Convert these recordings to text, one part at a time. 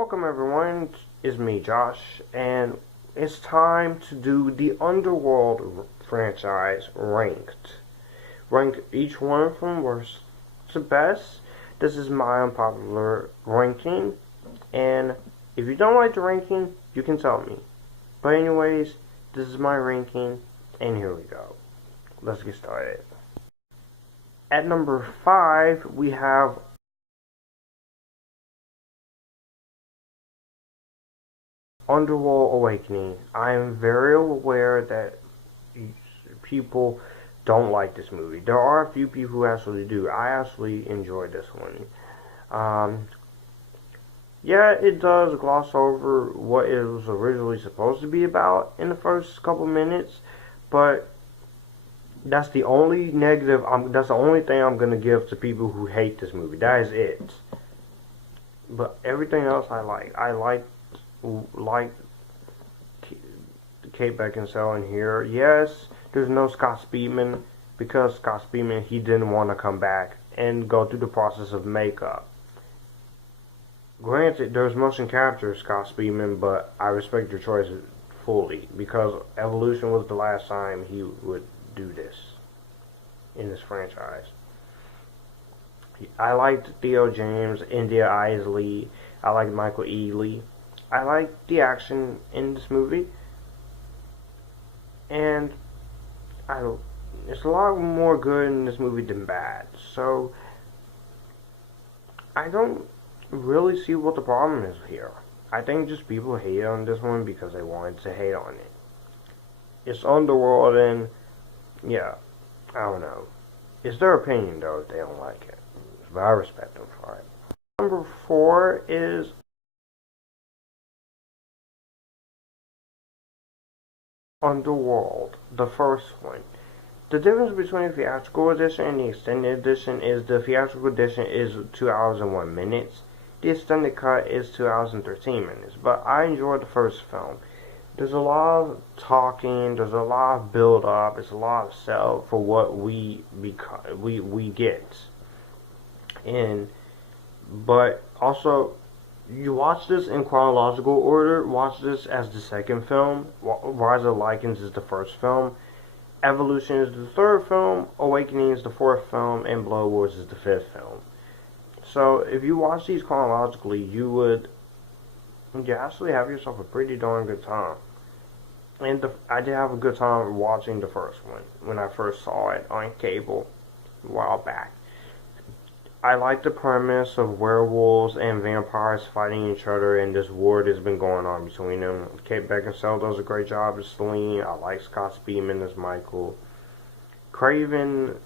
Welcome everyone, it's me Josh, and it's time to do the Underworld franchise ranked. Rank each one from worst to best. This is my unpopular ranking, and if you don't like the ranking, you can tell me. But anyways, this is my ranking, and here we go. Let's get started. At number 5, we have Underworld Awakening. I am very aware that people don't like this movie. There are a few people who actually do. I actually enjoyed this one. Yeah, it does gloss over what it was originally supposed to be about in the first couple minutes, but that's the only negative. That's the only thing I'm gonna give to people who hate this movie. That is it. But everything else I like. I like Kate Beckinsale in here. Yes, there's no Scott Speedman because Scott Speedman, he didn't want to come back and go through the process of makeup. Granted, there's motion capture Scott Speedman, but I respect your choice fully because Evolution was the last time he would do this in this franchise. I liked Theo James, India Isley. I liked Michael Ealy. I like the action in this movie, and it's a lot more good in this movie than bad. So I don't really see what the problem is here. I think just people hate on this one because they wanted to hate on it. It's Underworld, and yeah, I don't know. It's their opinion though if they don't like it, but I respect them for it. Number 4 is Underworld, the first one. The difference between the theatrical edition and the extended edition is the theatrical edition is 2 hours and 1 minute. The extended cut is 2 hours and 13 minutes. But I enjoyed the first film. There's a lot of talking, there's a lot of build up, it's a lot of sell for what we get. But also you watch this in chronological order. Watch this as the second film. Rise of Lycans is the first film. Evolution is the third film. Awakening is the fourth film. And Blood Wars is the fifth film. So if you watch these chronologically, you actually have yourself a pretty darn good time. And I did have a good time watching the first one when I first saw it on cable a while back. I like the premise of werewolves and vampires fighting each other, and this war that's been going on between them. Kate Beckinsale does a great job as Celine. I like Scott Speedman as Michael. The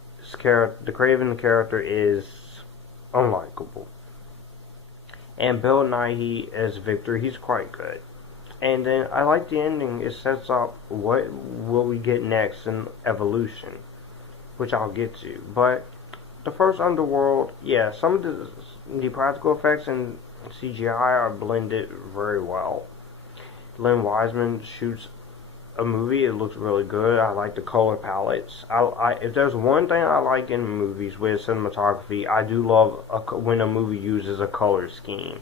Craven character is unlikable. And Bill Nighy as Victor, he's quite good. And then I like the ending. It sets up what will we get next in Evolution, which I'll get to. But the first Underworld, yeah, some of the practical effects and CGI are blended very well. Len Wiseman shoots a movie, it looks really good. I like the color palettes. If there's one thing I like in movies with cinematography, I do love when a movie uses a color scheme.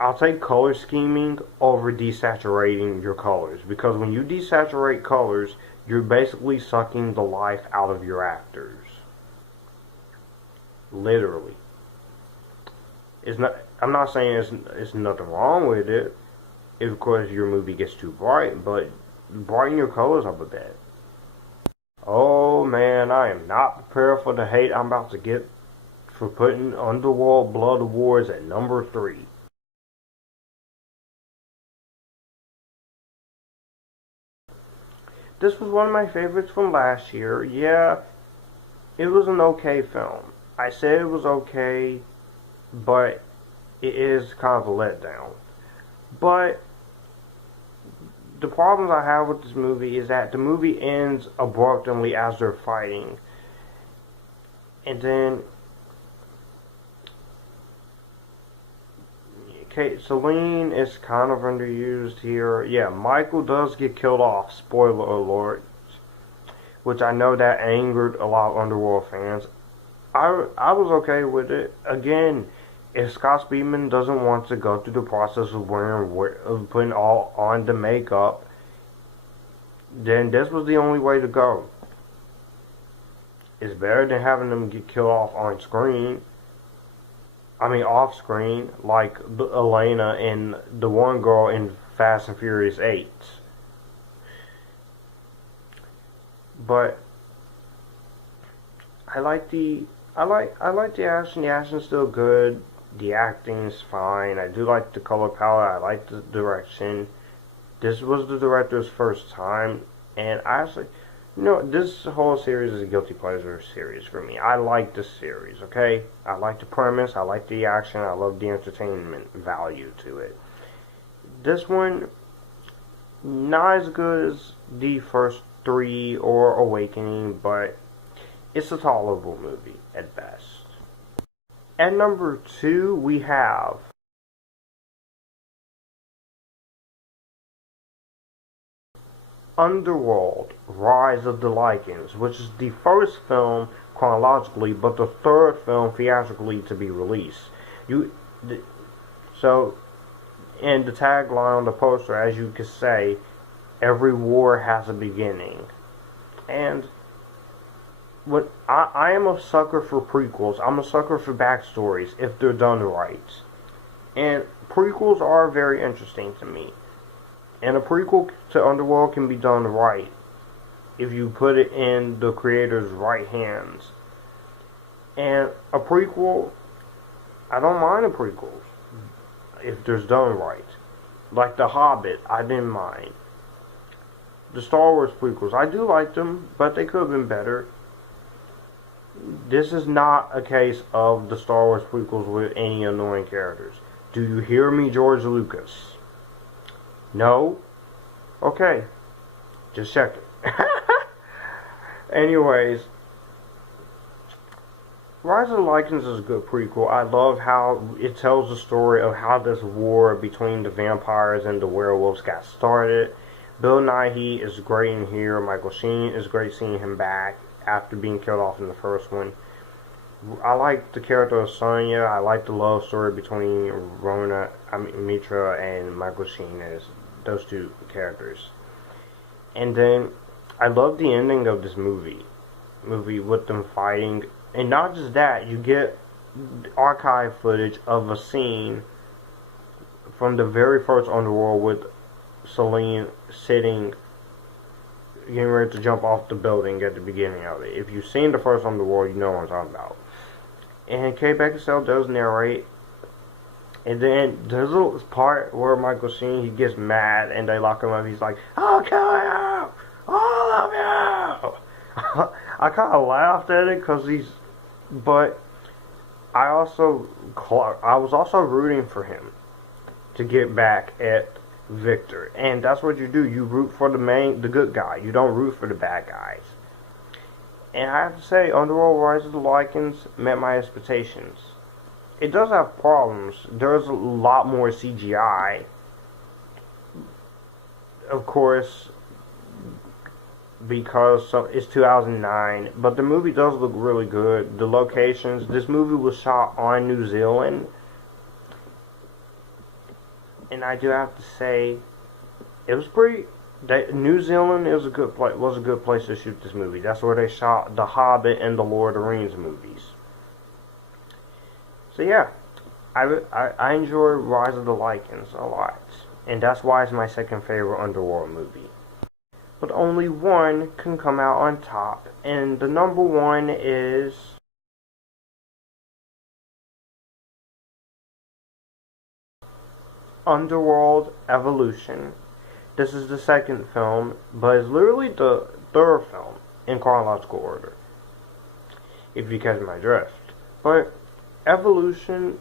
I'll take color scheming over desaturating your colors, because when you desaturate colors, you're basically sucking the life out of your actors. Literally. I'm not saying it's nothing wrong with it. If, of course, your movie gets too bright, but brighten your colors up a bit. Oh man, I am not prepared for the hate I'm about to get for putting Underworld Blood Wars at number 3. This was one of my favorites from last year. Yeah, it was an okay film. I said it was okay, but it is kind of a letdown. But the problems I have with this movie is that the movie ends abruptly as they're fighting. And then Celine is kind of underused here. Yeah, Michael does get killed off, spoiler alert, which I know that angered a lot of Underworld fans. I was okay with it. Again, if Scott Speedman doesn't want to go through the process of of putting all on the makeup, then this was the only way to go. It's better than having them get killed off on screen. I mean, off screen, like Elena and the one girl in Fast and Furious 8. But I like the action. The action's still good. The acting's fine. I do like the color palette. I like the direction. This was the director's first time, and I actually, this whole series is a guilty pleasure series for me. I like this series, okay? I like the premise. I like the action. I love the entertainment value to it. This one, not as good as the first three or Awakening, but it's a tolerable movie at best. At number 2, we have Underworld, Rise of the Lycans, which is the first film chronologically, but the third film theatrically to be released. You, so, in the tagline on the poster, as you could say, every war has a beginning. And what I am a sucker for prequels. I'm a sucker for backstories if they're done right. And prequels are very interesting to me. And a prequel to Underworld can be done right if you put it in the creator's right hands. And a prequel, I don't mind a prequel if there's done right. Like The Hobbit, I didn't mind. The Star Wars prequels, I do like them, but they could have been better. This is not a case of the Star Wars prequels with any annoying characters. Do you hear me, George Lucas? No? Okay. Just checking. Anyways, Rise of the Lycans is a good prequel. I love how it tells the story of how this war between the vampires and the werewolves got started. Bill Nighy is great in here. Michael Sheen is great seeing him back after being killed off in the first one. I like the character of Sonya. I like the love story between Rhona Mitra and Michael Sheen as those two characters. And then I love the ending of this movie with them fighting. And not just that, you get archive footage of a scene from the very first Underworld with Selene sitting, getting ready to jump off the building at the beginning of it. If you've seen the first Underworld, you know what I'm talking about. And Kate Beckinsale does narrate. And then there's a little part where Michael Sheen, he gets mad and they lock him up. He's like, "I'll kill you! All of you!" I kind of laughed at it because but I was also rooting for him to get back at Victor. And that's what you do. You root for the good guy. You don't root for the bad guys. And I have to say, Underworld Rise of the Lycans met my expectations. It does have problems. There's a lot more CGI. Of course, because it's 2009. But the movie does look really good. The locations. This movie was shot on New Zealand. And I do have to say, it was pretty. New Zealand was a good place to shoot this movie. That's where they shot The Hobbit and the Lord of the Rings movies. So yeah, I enjoy Rise of the Lycans a lot, and that's why it's my second favorite Underworld movie. But only one can come out on top, and the number one is Underworld Evolution. This is the second film, but it's literally the third film in chronological order, if you catch my drift. But Evolution,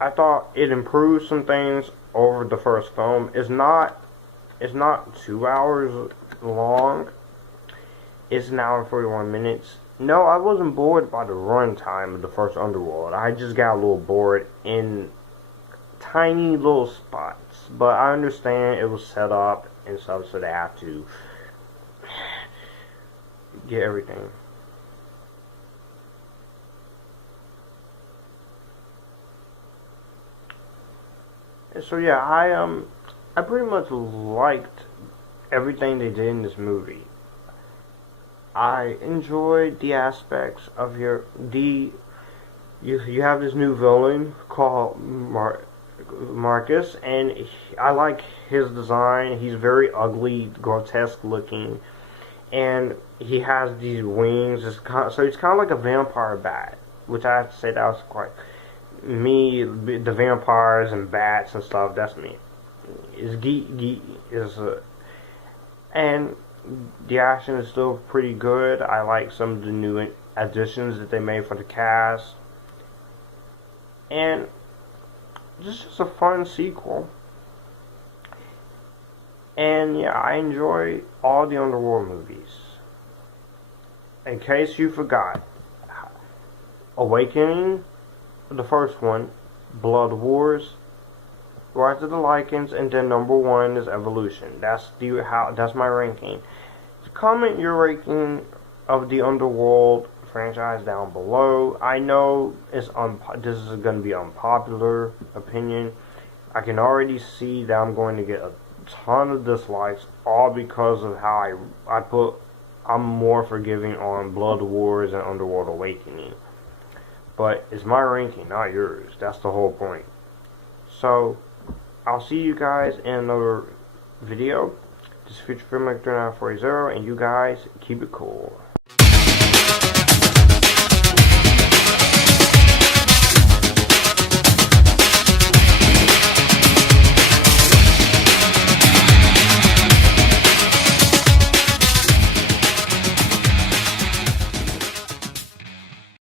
I thought it improved some things over the first film. It's not 2 hours long. It's an hour and 41 minutes. No, I wasn't bored by the runtime of the first Underworld. I just got a little bored in tiny little spots. But I understand it was set up and stuff, so they have to get everything. So yeah, I pretty much liked everything they did in this movie. I enjoyed the aspects of you have this new villain called Marcus, and I like his design. He's very ugly, grotesque looking, and he has these wings. So he's kind of like a vampire bat, which I have to say that was quite me. The vampires and bats and stuff. That's me. Is and the action is still pretty good. I like some of the new additions that they made for the cast, and just a fun sequel. And yeah, I enjoy all the Underworld movies. In case you forgot, Awakening, the first one, Blood Wars, Rise of the Lycans, and then number one is Evolution. That's my ranking. Comment your ranking of the Underworld franchise down below. I know this is going to be unpopular opinion. I can already see that I'm going to get a ton of dislikes, all because of how I'm more forgiving on Blood Wars and Underworld Awakening. But it's my ranking, not yours. That's the whole point. So I'll see you guys in another video. This is Future Filmmaker 3940, and you guys keep it cool.